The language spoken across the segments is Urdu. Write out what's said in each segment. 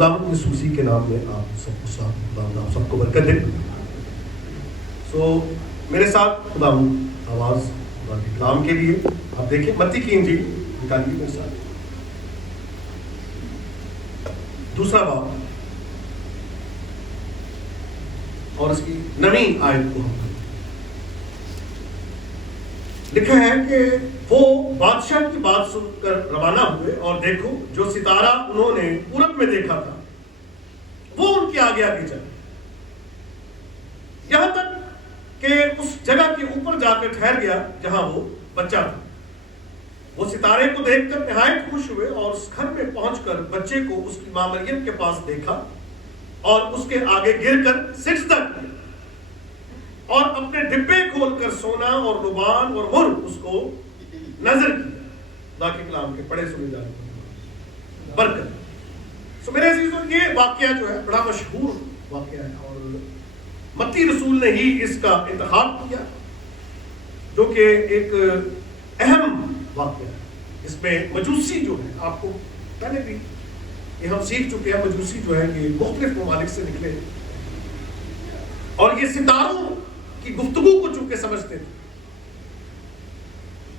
خداوند یسوع مسیح کے نام میں آپ سب کو ساتھ خداوند آپ سب کو برکت دے. میرے ساتھ خداوند آواز خدا کے کلام کے لیے آپ دیکھیں متی کی انجیل نکالیے میرے ساتھ, دوسرا باب اور اس کی 9ویں آیت کو ہم لکھا ہے کہ وہ بادشاہ کی بات سن کر روانہ ہوئے اور دیکھو جو ستارہ انہوں نے پورب میں دیکھا تھا وہ ان کے آگے آگے چلا, یہاں تک کہ اس جگہ کے اوپر جا کر ٹھہر گیا جہاں وہ بچہ تھا. وہ ستارے کو دیکھ کر نہایت خوش ہوئے اور اس گھر میں پہنچ کر بچے کو اس کی ماں مریم کے پاس دیکھا اور اس کے آگے گر کر سجدہ کیا اور اپنے ڈبے کھول کر سونا اور روبان اور مر اس کو نظر کیا. خدا کے کلام کے پڑھے سنے جانے برکت. میرے عزیزوں, یہ واقعہ جو ہے بڑا مشہور واقعہ ہے اور متی رسول نے ہی اس کا انتخاب کیا, جو کہ ایک اہم واقعہ ہے. اس میں مجوسی جو ہے, آپ کو پہلے بھی یہ ہم سیکھ چکے ہیں, مجوسی جو ہے یہ مختلف ممالک سے نکلے اور یہ ستاروں کی گفتگو کو چونکہ سمجھتے تھے.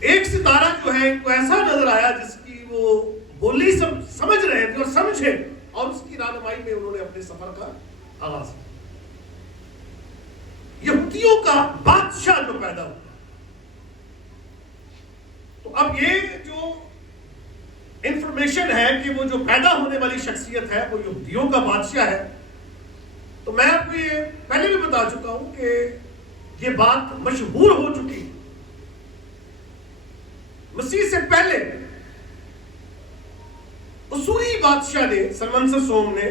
ایک ستارہ جو ہے کو ایسا نظر آیا جس کی وہ بولی سمجھ رہے تھے اور سمجھے, اور اس کی رہنمائی میں انہوں نے اپنے سفر کا آغاز کیا. یہودیوں کا بادشاہ جو پیدا ہوا, تو اب یہ جو انفارمیشن ہے کہ وہ جو پیدا ہونے والی شخصیت ہے وہ یہودیوں کا بادشاہ ہے, تو میں آپ کو یہ پہلے بھی بتا چکا ہوں کہ یہ بات مشہور ہو چکی. مسیح سے پہلے اسوری بادشاہ نے سلمنسر سوم نے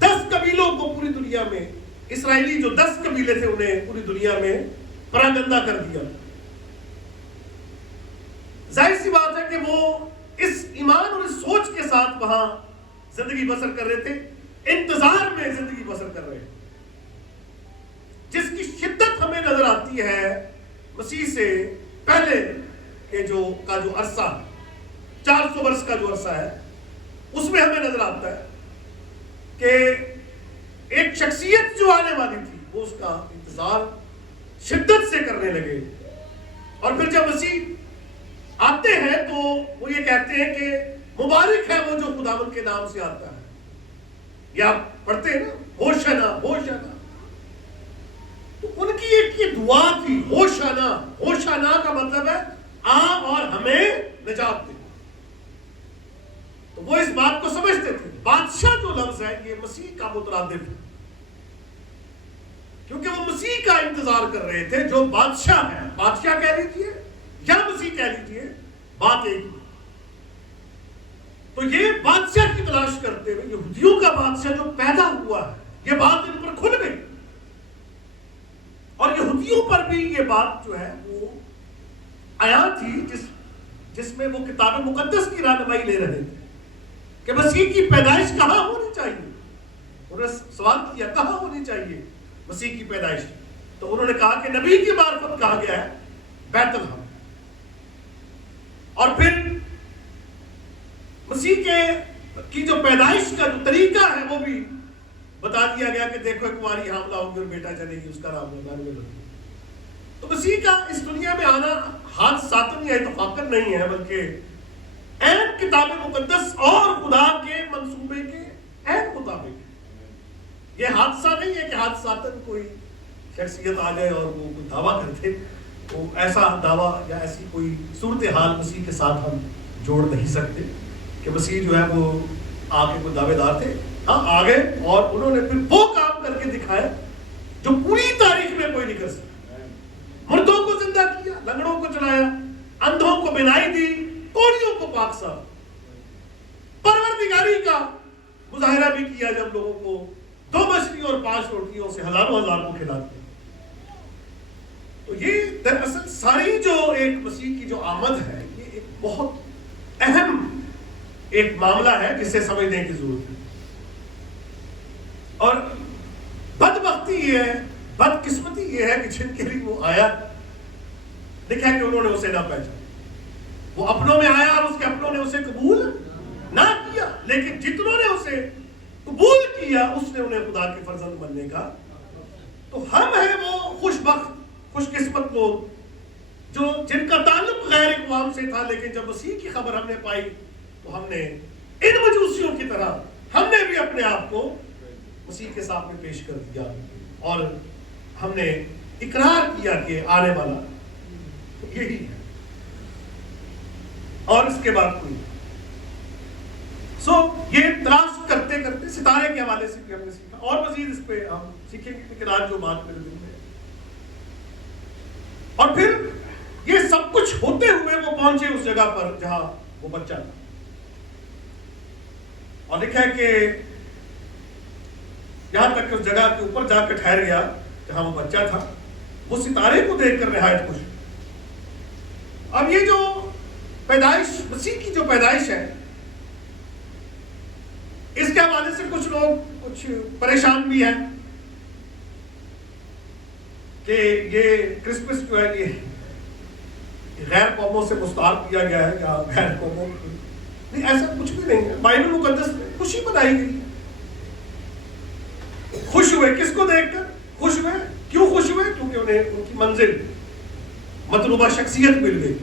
10 قبیلوں کو پوری دنیا میں, اسرائیلی جو 10 قبیلے تھے انہیں پوری دنیا میں پراگندہ کر دیا. ظاہر سی بات ہے کہ وہ اس ایمان اور اس سوچ کے ساتھ وہاں زندگی بسر کر رہے تھے, انتظار میں زندگی بسر کر رہے ہیں, جس کی شدت ہمیں نظر آتی ہے مسیح سے پہلے کے جو عرصہ 400 برس کا جو عرصہ ہے اس میں ہمیں نظر آتا ہے کہ ایک شخصیت جو آنے والی تھی وہ اس کا انتظار شدت سے کرنے لگے. اور پھر جب مسیح آتے ہیں تو وہ یہ کہتے ہیں کہ مبارک ہے وہ جو خداوند کے نام سے آتا ہے. یا پڑھتے ہیں نا ہوشنا ہوشنا, تو ان کی ایک یہ دعا تھی ہوشنا. ہوشنا کا مطلب ہے آ اور ہمیں نجات دے. تو وہ اس بات کو سمجھتے تھے بادشاہ جو لفظ ہے یہ مسیح کا مترادف ہے, کیونکہ وہ مسیح کا انتظار کر رہے تھے جو بادشاہ ہے. بادشاہ کہہ لیجیے یا مسیح کہہ لیجیے, بات ایک ہی. تو یہ بادشاہ کی تلاش کرتے ہوئے یہودیوں کا بادشاہ جو پیدا ہوا ہے یہ بات ان پر کھل گئی, اور یہودیوں پر بھی یہ بات جو ہے وہ آیا تھی جس میں وہ کتاب مقدس کی رہنمائی لے رہے تھے کہ مسیح کی پیدائش کہاں ہونی چاہیے. انہوں نے سوال کیا کہاں ہونی چاہیے مسیح کی پیدائش, تو انہوں نے کہا کہ نبی کی معرفت کہا گیا ہے بیت لحم. اور پھر مسیح کی جو پیدائش کا جو طریقہ ہے وہ بھی بتا دیا گیا کہ دیکھو ایک کنواری حاملہ ہوگی اور بیٹا چلے گی, اس کا نام عمانویل ہوگا. تو مسیح کا اس دنیا میں آنا حادثاتن یا اتفاقن نہیں ہے, بلکہ عین کتاب مقدس اور خدا کے منصوبے کے عین مطابق. یہ حادثہ نہیں ہے کہ حادثاتن کوئی شخصیت آ گئے اور وہ کوئی دعویٰ کرتے. تو ایسا دعویٰ یا ایسی کوئی صورتحال مسیح کے ساتھ ہم جوڑ نہیں سکتے کہ مسیح جو ہے وہ آگے کوئی دعوے دار تھے. ہاں آ گئے اور انہوں نے پھر وہ کام کر کے دکھایا جو پوری تاریخ میں کوئی نہیں کر سکتا. مردوں کو زندہ کیا, لنگڑوں کو چلایا, اندھوں کو بینائی دی, کوڑیوں کو پاک صاف, پروردگاری کا مظاہرہ بھی کیا جب لوگوں کو 2 مچھلیوں اور 5 روٹیوں سے ہزاروں کو کھلا دیا. تو یہ دراصل ساری جو ایک مسیح کی جو آمد ہے یہ ایک بہت اہم ایک معاملہ ہے جسے سمجھنے کی ضرورت ہے. اور بدبختی یہ ہے, بدقسمتی یہ ہے کہ جن کے لیے وہ آیا دیکھا کہ انہوں نے اسے نہ پہچانا. وہ اپنوں میں آیا اور اس کے اپنوں نے اسے قبول نہ کیا. کیا، لیکن جتنوں نے اسے قبول کیا اس نے انہیں خدا کے فرزند بننے کا. تو ہم ہیں وہ خوش بخت خوش قسمت لوگ جن کا تعلق غیر اقوام سے تھا، لیکن جب مسیح کی خبر ہم نے پائی تو ہم نے ان مجوسیوں کی طرح ہم نے بھی اپنے آپ کو مسیح کے سامنے پیش کر دیا اور ہم نے اقرار کیا کہ آنے والا یہی ہے اور اس کے بعد کوئی. یہ تلاش کرتے کرتے ستارے کے حوالے سے بھی ہم نے سیکھا اور مزید اس پہ ہم سیکھیں گے کہ آج جو بات میرے دل میں. اور پھر یہ سب کچھ ہوتے ہوئے وہ پہنچے اس جگہ پر جہاں وہ بچہ تھا اور لکھا ہے کہ یہاں تک کہ اس جگہ کے اوپر جا کے ٹھہر گیا جہاں وہ بچہ تھا. وہ ستارے کو دیکھ کر نہایت خوش. اب یہ جو پیدائش مسیح کی جو پیدائش ہے اس کے حوالے سے کچھ لوگ کچھ پریشان بھی ہیں کہ یہ کرسمس جو ہے یہ غیر قوموں سے مستعار کیا گیا ہے یا غیر قوموں نہیں، ایسا کچھ بھی نہیں ہے. بائبل مقدس میں خوشی منائی گئی. خوش ہوئے کس کو دیکھ کر خوش ہوئے؟ کیوں خوش ہوئے؟ کیونکہ انہیں ان کی منزل مطلوبہ شخصیت مل گئی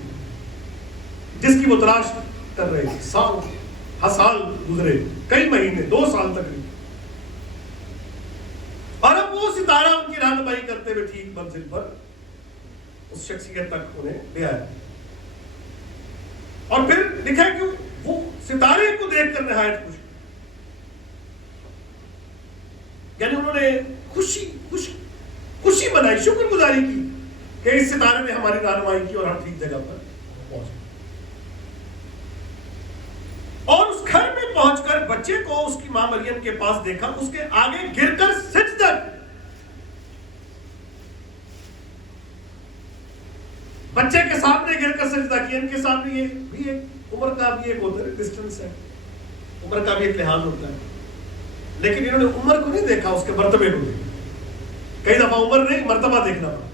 جس کی وہ تلاش کر رہے تھے. سال گزرے، کئی مہینے، 2 سال تک. اور اب وہ ستارہ ان کی رہنمائی کرتے ہوئے ٹھیک منزل پر اس شخصیت تک انہیں لے آیا. اور پھر لکھا ہے کہ وہ ستارے کو دیکھ کر نہایت خوش، یعنی انہوں نے خوشی منائی، شکر گزاری کی کہ اس ستارے نے ہماری رہنمائی کی اور ہم ٹھیک جگہ پر پہنچے. اور اس گھر میں پہنچ کر بچے کو اس کی ماں مریم کے پاس دیکھا، اس کے آگے گر کر سجدہ. بچے کے سامنے گر کر سجدہ کیا. ان کے سامنے یہ بھی ایک عمر کا بھی ایک ہوتا ہے، ڈسٹنس ہے، عمر کا بھی ایک لحاظ ہوتا ہے. لیکن انہوں نے عمر کو نہیں دیکھا، اس کے مرتبے کو دیکھا. کئی دفعہ عمر نہیں مرتبہ دیکھنا پڑا.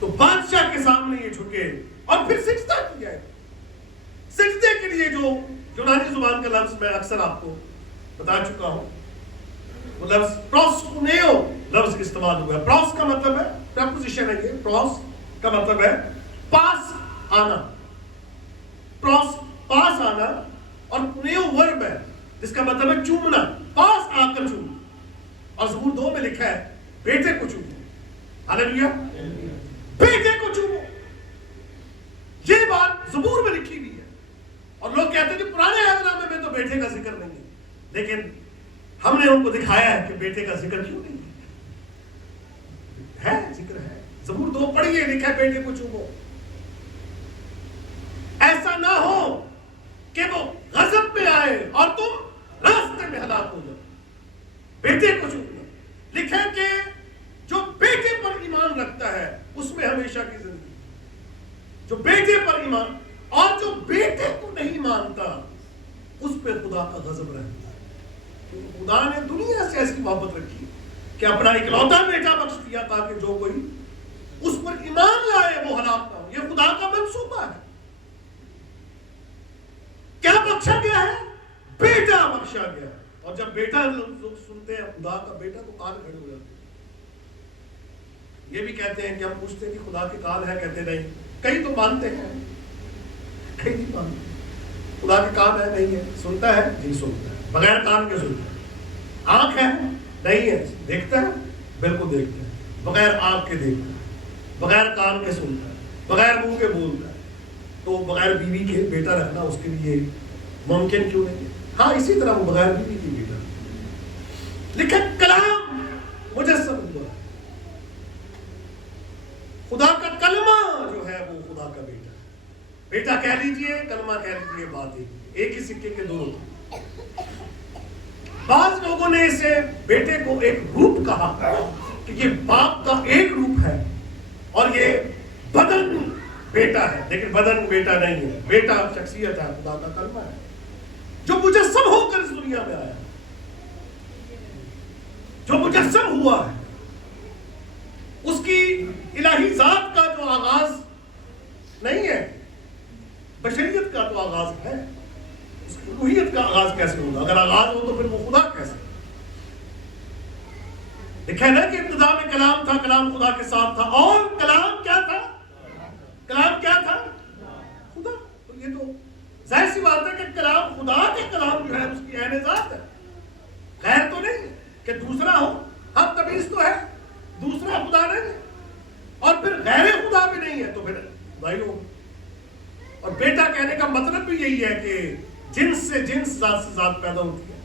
تو بادشاہ کے سامنے یہ جھکے اور پھر سجدہ کیا. سجدے کے لیے جو یونانی زبان کا لفظ میں اکثر آپ کو بتا چکا ہوں، وہ لفظ پروسکونیو لفظ استعمال ہوا ہے. پروس کا مطلب ہے پریپوزیشن ہے، یہ پروس کا مطلب ہے پاس آنا. پروس پاس آنا اور نیو ورب ہے جس کا مطلب ہے چومنا، پاس آ کر چومنا. اور زبور 2 میں لکھا ہے بیٹے کو چومو. ہاللیلویا، بیٹے کو چومو. یہ بات زبور میں لکھی ہوئی ہے. اور لوگ کہتے ہیں کہ پرانے عہد نامے میں تو بیٹے کا ذکر نہیں ہے، لیکن ہم نے ان کو دکھایا ہے کہ بیٹے کا ذکر کیوں نہیں ہے. ذکر ہے. زبور 2 پڑھیے، لکھا ہے بیٹے کو چومو. ایسا نہ ہو کہ وہ غضب میں آئے اور تم راستے میں ہلاک ہو جاؤ. بیٹے کو چومنا. لکھا ہے کہ جو بیٹے پر ایمان رکھتا ہے اس میں ہمیشہ کی زندگی. جو بیٹے پر ایمان اور جو بیٹے کو نہیں مانتا اس پہ خدا کا غضب رہتا ہے. خدا نے دنیا سے ایسی محبت رکھی کہ اپنا اکلوتا بیٹا بخش دیا تاکہ جو کوئی اس پر ایمان لائے وہ ہلاک نہ ہو. یہ خدا کا منصوبہ ہے. کیا بخشا گیا ہے؟ بیٹا بخشا گیا. اور جب بیٹا لوگ سنتے ہیں خدا کا بیٹا تو کان کھڑے ہو جاتے ہیں. یہ بھی کہتے ہیں کہ ہم پوچھتے ہیں کہ خدا کے کان ہے، کہتے نہیں. کئی تو مانتے ہیں، کئی نہیں مانتے. خدا کے کان ہے، نہیں ہے. سنتا ہے، جی سنتا ہے. بغیر کان کے سنتا ہے. آنکھ ہے، نہیں ہے. دیکھتا ہے، بالکل دیکھتا ہے. بغیر آنکھ کے دیکھتا ہے، بغیر کان کے سنتا ہے، بغیر منہ کے بولتا ہے. تو بغیر بیوی کے بیٹا رکھنا اس کے لیے ممکن کیوں نہیں ہے؟ ہاں اسی طرح وہ بغیر بیوی کے بیٹا. لیکن کلام مجسم ہوا ہے. خدا کا کلمہ جو ہے وہ خدا کا بیٹا ہے. بیٹا کہہ لیجئے، کلمہ کہہ لیجئے، بات ایک ہی سکے کے 2 روپ. بعض لوگوں نے اسے بیٹے کو ایک روپ کہا کہ یہ باپ کا ایک روپ ہے اور یہ بدن بیٹا ہے. لیکن بدن بیٹا نہیں ہے. بیٹا شخصیت ہے، خدا کا کلمہ ہے جو مجسم ہو کر اس دنیا میں آیا، جو مجسم ہوا ہے. اس کی الہی ذات کا جو آغاز نہیں ہے، بشریت کا تو آغاز ہے. اس کی الوہیت کا آغاز کیسے ہوگا؟ اگر آغاز ہو تو پھر وہ خدا کیسے؟ دیکھا نا کہ ابتدا میں کلام تھا، کلام خدا کے ساتھ تھا، اور کلام کیا تھا؟ کلام کیا تھا؟ خدا. تو یہ تو ظاہر سی بات ہے کہ کلام خدا کے کلام جو ہے اس کی عین ذات ہے، غیر تو نہیں کہ دوسرا ہو. ہم تمیز تو ہے، دوسرا خدا نہیں ہے اور پھر غیر خدا بھی نہیں ہے، تو پھر بھائی ہو. اور بیٹا کہنے کا مطلب بھی یہی ہے کہ جنس سے جنس، ذات سے ذات پیدا ہوتی ہے.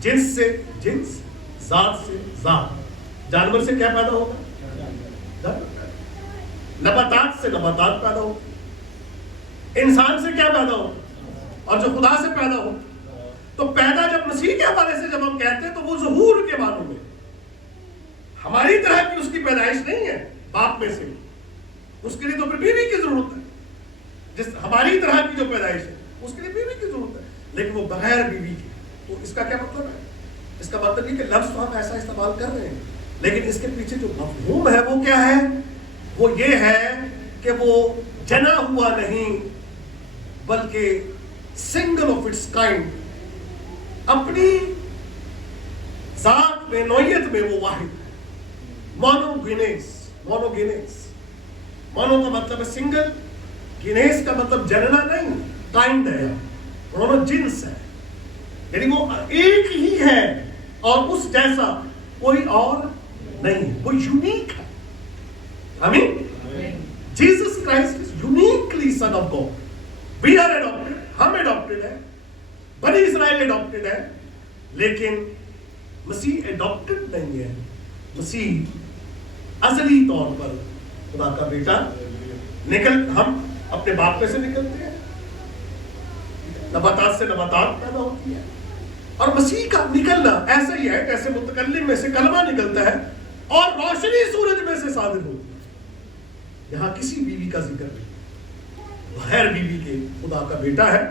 جنس سے جنس، ذات سے ذات. جانور سے کیا پیدا ہوگا؟ نباتات سے نباتات پیدا ہوگا. انسان سے کیا پیدا ہوگا؟ اور جو خدا سے پیدا ہو. تو پیدا جب مسیح کے حوالے سے جب ہم کہتے ہیں تو وہ ظہور کے معنوں میں، ہماری طرح کی اس کی پیدائش نہیں ہے باپ میں سے. اس کے لیے تو پھر بیوی کی ضرورت ہے. جس ہماری طرح کی جو پیدائش ہے اس کے لیے بیوی کی ضرورت ہے، لیکن وہ بغیر بیوی کے. تو اس کا کیا مطلب ہے؟ اس کا مطلب یہ کہ لفظ تو ہم ایسا استعمال کر رہے ہیں، لیکن اس کے پیچھے جو مفہوم ہے وہ کیا ہے؟ وہ یہ ہے کہ وہ جنا ہوا نہیں بلکہ سنگل آف اٹس کائنڈ، اپنی ذات میں، نوعیت میں وہ واحد ہے. مونوگینس. مونوگینس مونو کا مطلب ہے سنگل، گینیس کا مطلب جننا نہیں، کائنڈ ہے، مونو جنس ہے، یعنی وہ ایک ہی ہے اور اس جیسا کوئی اور نہیں، وہ یونیک ہے. آمین. Jesus Christ is uniquely son of God. We are adapted, ہم ایڈاپٹڈ ہیں، بنی اسرائیل ایڈاپٹڈ ہے، لیکن مسیح ایڈاپٹڈ نہیں ہے. مسیح ازلی طور پر خدا کا بیٹا. ہم اپنے باپ میں سے نکلتے ہیں، نباتات سے نباتات پیدا ہوتی ہے، اور مسیح کا نکلنا ایسا ہی ہے جیسے متکلم میں سے کلمہ نکلتا ہے اور روشنی سورج میں سے صادر ہوتی ہے. یہاں کسی بیوی کا ذکر نہیں، بغیر بیوی کے خدا کا بیٹا ہے.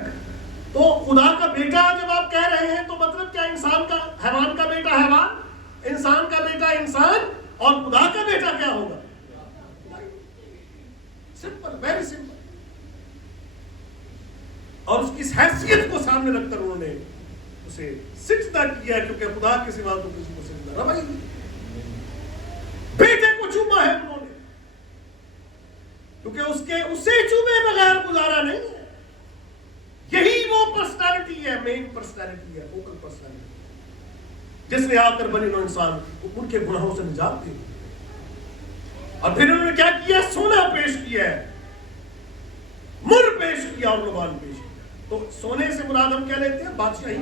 تو خدا کا بیٹا جب آپ کہہ رہے ہیں تو مطلب کیا؟ انسان کا، حیوان کا بیٹا حیوان، انسان کا بیٹا انسان، اور خدا کا بیٹا کیا ہوگا؟ Simple, very simple. اور اس کی حیثیت کو سامنے رکھ کر انہوں نے اسے سجدہ کیا، کیونکہ خدا کے سوا تو کسی کو سجدہ روا ہی نہیں. بیٹے کو چوما ہے انہوں نے، کیونکہ اسے چومے بغیر گزارا نہیں ہے. یہی وہ پرسنالٹی ہے، مین پرسنالٹی ہے، فوکل پرسنالٹی، جس نے آ کر بنی نوع انسان کو ان کے گناہوں سے نجات دی. اور پھر انہوں نے کیا کیا؟ سونا پیش کیا ہے، مر پیش کیا اور لبان پیش کیا. تو سونے سے مراد ہم کیا لیتے ہیں؟ بادشاہی.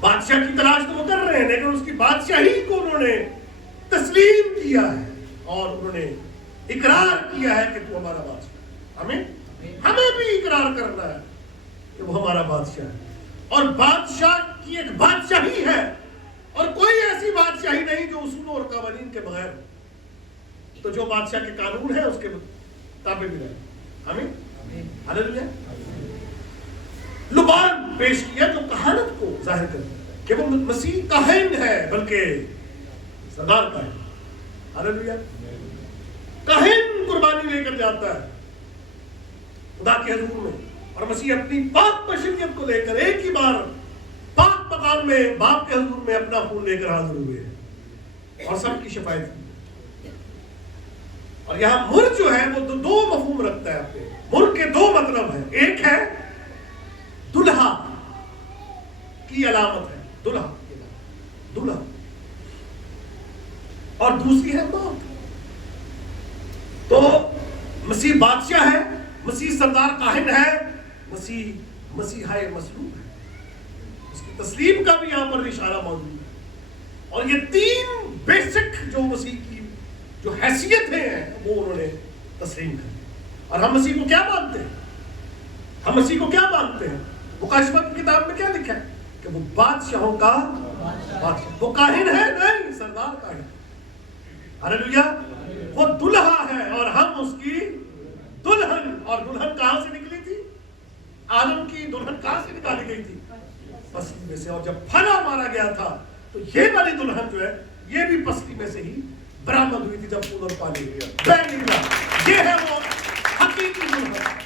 بادشاہ کی تلاش تو وہ کر رہے ہیں، لیکن اس کی بادشاہی کو انہوں نے تسلیم کیا ہے اور انہوں نے اقرار کیا ہے کہ تو ہمارا بادشاہ. ہمیں بھی اقرار کرنا ہے کہ وہ ہمارا بادشاہ ہے. اور بادشاہ کی ایک بادشاہی ہے، اور کوئی ایسی بادشاہی نہیں جو اصولوں اور قوانین کے بغیر ہو. تو جو بادشاہ کے قانون ہے اس کے تابع بھی رہے. آمین. ہاللیلویا. لبان پیش کیا جو کہانت کو ظاہر کرتا ہے کہ وہ مسیح کاہن ہے بلکہ سردار کاہن. ہاللیلویا. کاہن قربانی لے کر جاتا ہے خدا کے حضور میں، اور مسیح اپنی پاک بشریت کو لے کر ایک ہی بار پاک مقام میں باپ کے حضور میں اپنا خون لے کر حاضر ہوئے اور سب کی شفاعت کی. اور یہاں مر جو ہے وہ دو مفہوم رکھتا ہے اپنے. مر کے دو مطلب ہیں، ایک ہے دلہا کی علامت ہے، دلہا دلہا، اور دوسری ہے موت. تو مسیح بادشاہ ہے، مسیح سردار کاہن ہے، مسیح مسیحائے مصلوب ہے. اس کی تسلیم کا بھی یہاں پر اشارہ موجود ہے. اور یہ تین بیسک جو مسیح کی جو حیثیت ہیں وہ انہوں نے تسلیم کر. اور ہم مسیح کو کیا مانتے ہیں؟ ہم مسیح کو کیا مانتے ہیں؟ مکاشفہ کی کتاب میں کیا لکھا ہے کہ وہ بادشاہوں کا بادشاہ. وہ کاہن ہے نہیں، سردار کاہن. ہاللیلویا. وہ دلہا ہے اور ہم اس کی دلہن. اور دلہن کہاں سے نکلی تھی؟ آدم کی دلہن کہاں سے نکالی گئی تھی؟ پسلی میں سے. اور جب پھلا مارا گیا تھا تو یہ والی دلہن جو ہے یہ بھی پسلی میں سے ہی برآمد ہوئی تھی جب پھول اور پانی نکلا. یہ ہے وہ حقیقی دلہن.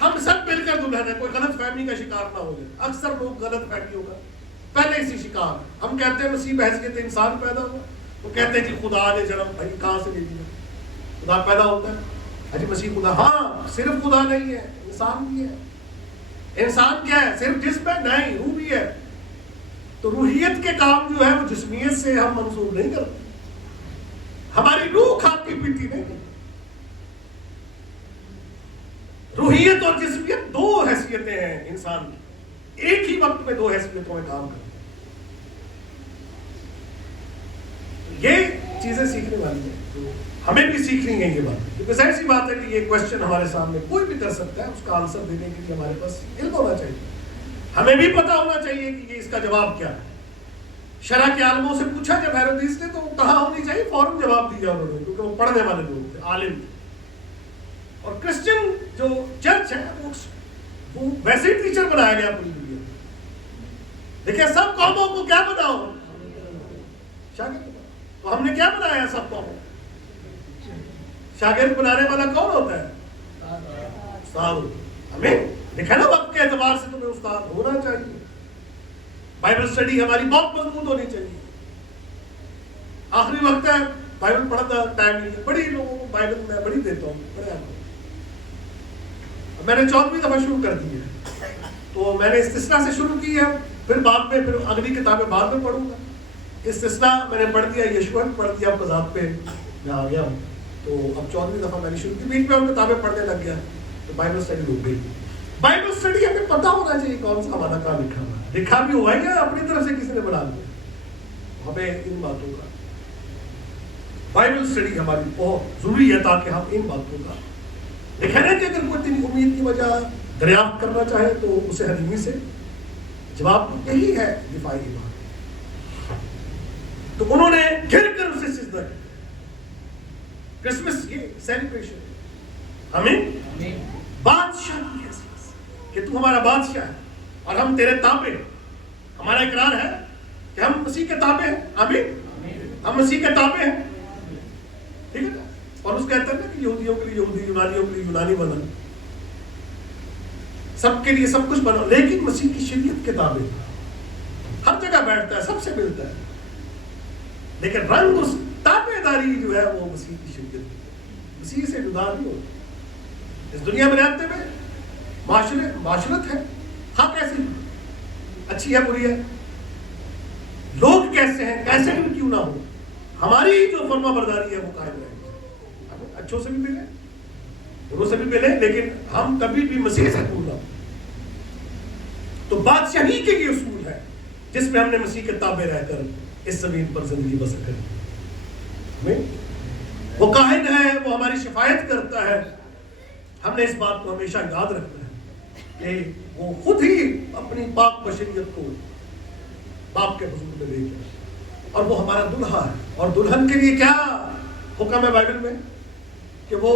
ہم سب مل کر دلہن ہے، کوئی غلط فہمی کا شکار نہ ہو جائے. اکثر لوگ غلط فہمیوں کا پہلے اسی شکار. ہم کہتے ہیں مسیح بحیثیت انسان پیدا ہوا، وہ کہتے ہیں جی خدا نے جنم، بھائی کہاں سے لے لیا؟ خدا پیدا ہوتا ہے؟ اجی مسیح خدا؟ ہاں، صرف خدا نہیں ہے، انسان بھی ہے. انسان کیا ہے؟ صرف جسم ہے؟ نہیں، روح بھی ہے. تو روحیت کے کام جو ہے وہ جسمیت سے ہم منسوب نہیں کرتے. ہماری روح کھاتی پیتی نہیں. روحیت اور جسمیت دو حیثیتیں ہیں انسان کی، ایک ہی وقت میں دو حیثیتوں میں کام کرتے ہیں. یہ چیزیں سیکھنے والی ہیں، ہمیں بھی سیکھنی ہے یہ بات. کیونکہ ظاہر سی بات ہے کہ یہ کوشچن ہمارے سامنے کوئی بھی کر سکتا ہے، اس کا آنسر دینے کے لیے ہمارے پاس علم ہونا چاہیے. ہمیں بھی پتا ہونا چاہیے کہ یہ اس کا جواب کیا ہے. شرح کے عالموں سے پوچھا جب ہیرودیس نے، تو وہ کہاں ہونی چاہیے، فوراً جواب دیا انہوں نے، کیونکہ وہ پڑھنے والے لوگ تھے، عالم تھے. اور کرسچن جو چرچ ہے وہ ویسے ہی ٹیچر بنایا گیا پوری دنیا میں. دیکھیں سب قوموں کو کیا بناؤ؟ شاگرد. تو ہم نے کیا بنایا سب قوموں؟ شاگرد بنانے والا کون ہوتا ہے؟ استاد. ہمیں دیکھا نا وقت کے اعتبار سے تمہیں استاد ہونا چاہیے. بائبل سٹڈی ہماری بہت مضبوط ہونی چاہیے. آخری وقت ہے، بائبل پڑھنا ٹائم نہیں ہے. بڑی لوگوں کو بائبل میں بڑی دیتا ہوں، بڑے آپ میں نے 14ویں دفعہ شروع کر دی ہے. تو میں نے استثنا سے شروع کی ہے، پھر بعد میں پھر اگلی کتابیں بعد میں پڑھوں گا. استثنا میں نے پڑھ دیا، یشوع پڑھ دیا، قضات پہ میں آ گیا ہوں. تو اب 14ویں دفعہ میں نے شروع کی، بیچ میں ہم کتابیں پڑھنے لگ گیا تو بائبل سٹڈی رک گئی. بائبل سٹڈی ہمیں پتا ہونا چاہیے کون سا ہمارا کہاں لکھا ہوا ہے، لکھا بھی ہوا ہے یا اپنی طرف سے کسی نے بنا دیا. ہمیں ان باتوں کا بائبل سٹڈی ہماری بہت ضروری ہے، تاکہ ہم ان باتوں کا دیکھیں نا کہ اگر کوئی دن امید کی وجہ دریافت کرنا چاہے تو اسے حلیمی سے جواب یہی ہے، دفاعی بات. تو انہوں نے گر کر اسے سجدہ کیا. کرسمس یہ سیلیبریشن ہمیں بادشاہ کی حیثیت کہ تو ہمارا بادشاہ ہے اور ہم تیرے تابع ہیں. ہمارا اقرار ہے کہ ہم مسیح کے تابع ہیں. آمین. ہم مسیح کے تابع ہیں، ٹھیک ہے. اور اس کہتا ہے نا کہ یہودیوں کے لیے یہودی، یونانیوں کے لیے یونانی بنا، سب کے لیے سب کچھ بنا، لیکن مسیح کی شریعت کے تابع ہر جگہ بیٹھتا ہے، سب سے ملتا ہے. لیکن رنگ اس تابع داری جو ہے وہ مسیح کی شریعت کی، مسیح سے جدا نہیں ہوتا. اس دنیا میں رہتے ہوئے معاشرت ہے، ہاں کیسی اچھی ہے بری ہے، لوگ کیسے ہیں، کیسے بھی کیوں نہ ہو، ہماری جو فرما برداری ہے وہ قائم رہے. اچھوں سے بھی ملے، بروں سے بھی ملے، لیکن ہم کبھی بھی مسیح سے دور نہ ہو. تو بادشاہی کے یہ اصول ہے جس میں ہم نے مسیح کے تابع رہ کر اس زمین پر زندگی بسر کرنی. وہ قائد ہے، وہ ہماری شفاعت کرتا ہے. ہم نے اس بات کو ہمیشہ یاد رکھنا ہے کہ وہ خود ہی اپنی پاک بشریت کو باپ کے حضور میں لے جائے، اور وہ ہمارا دلہا ہے. اور دلہن کے لیے کیا حکم ہے بائبل میں؟ کہ وہ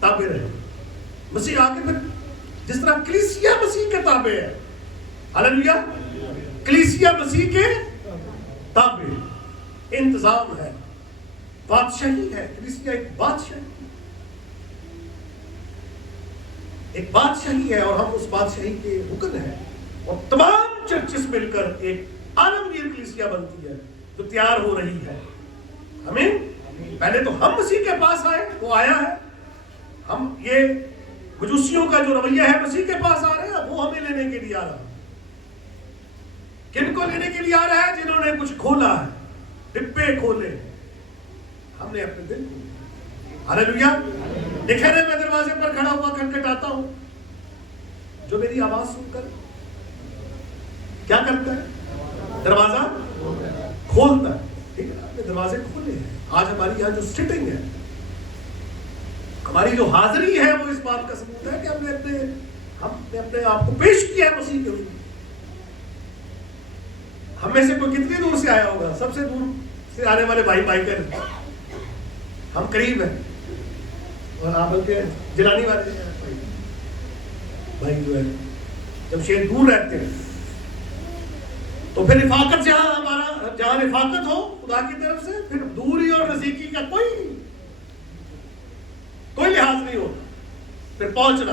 تابع رہے. مسیح آگے پھر جس طرح کلیسیا مسیح کے تابع ہے، ہاللویا، کلیسیا مسیح کے تابع، انتظام ہے، بادشاہی ہے. کلیسیا ایک بادشاہی ہے اور ہم اس بادشاہی کے رکن ہیں. اور تمام چرچز مل کر ایک عالمگیر کلیسیا بنتی ہے جو تیار ہو رہی ہے. ہمیں پہلے تو ہم مسیح کے پاس آئے، وہ آیا ہے. ہم یہ مجوسیوں کا جو رویہ ہے مسیح کے پاس آ رہے ہیں، وہ ہمیں لینے کے لیے آ رہا ہے. کن کو لینے کے لیے آ رہا ہے؟ جنہوں نے کچھ کھولا ہے، ڈبے کھولے. ہم نے اپنے دل کو، ہاللویا. دیکھیں نا، میں دروازے پر کھڑا ہوا کھٹکھٹاتا ہوں، جو میری آواز سن کر کیا کرتا ہے؟ دروازہ کھولتا ہے. ٹھیک ہے، اپنے دروازے کھولے ہیں. آج ہماری یہاں جو سٹنگ ہے، ہماری جو حاضری ہے، وہ اس بات کا ثبوت ہے کہ ہم نے اپنے آپ کو پیش کیا ہے مسیح کے حضور. ہم میں سے کوئی کتنی دور سے آیا ہوگا؟ سب سے دور سے آنے والے بھائی بائکر، ہم قریب ہیں. اور آپ بلکہ جلانی والے بھائی جو ہے جب شیر دور رہتے ہیں تو پھر رفاقت جہاں رفاقت ہو خدا کی طرف سے، پھر دوری اور نزدیکی کا کوئی لحاظ نہیں ہوتا. پھر پہنچنا